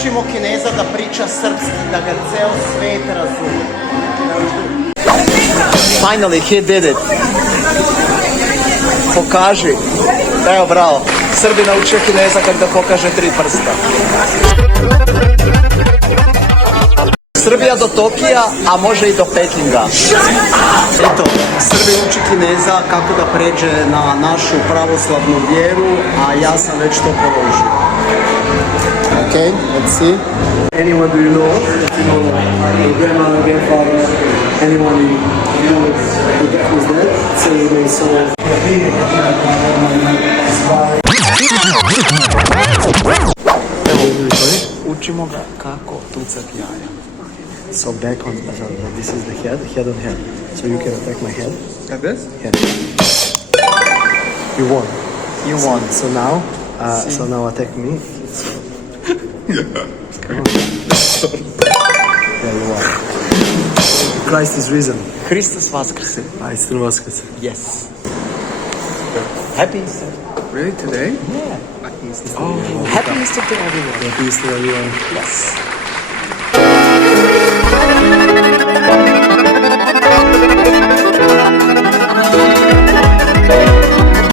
učimo Kineza da priča srpski, da ga ceo svet razumije. Finally, he did it. Pokaži. Evo, bravo. Srbi naučio Kineza kad da pokaže 3 prsta. Srbija do Tokija, a može i do Pekinga. Eto, Srbi uči Kineza kako da pređe na našu pravoslavnu vjeru, a ja sam već to položio. Okay, let's see. Anyone do you know? Your grandma, grandfather, anyone you know who's dead? So you may soul. Učimo ga kako tucat jaja. So back on, this is the head on head. So you can attack my head. Like this? Head. You won. You won. So now attack me. Come on. Yeah, you won. Christ is risen. Hristos vaskrse. I still vaskrse. Yes. Happy Easter. Really? Today? Yeah. Oh, Happy Easter to everyone. Happy Easter, everyone. Yes.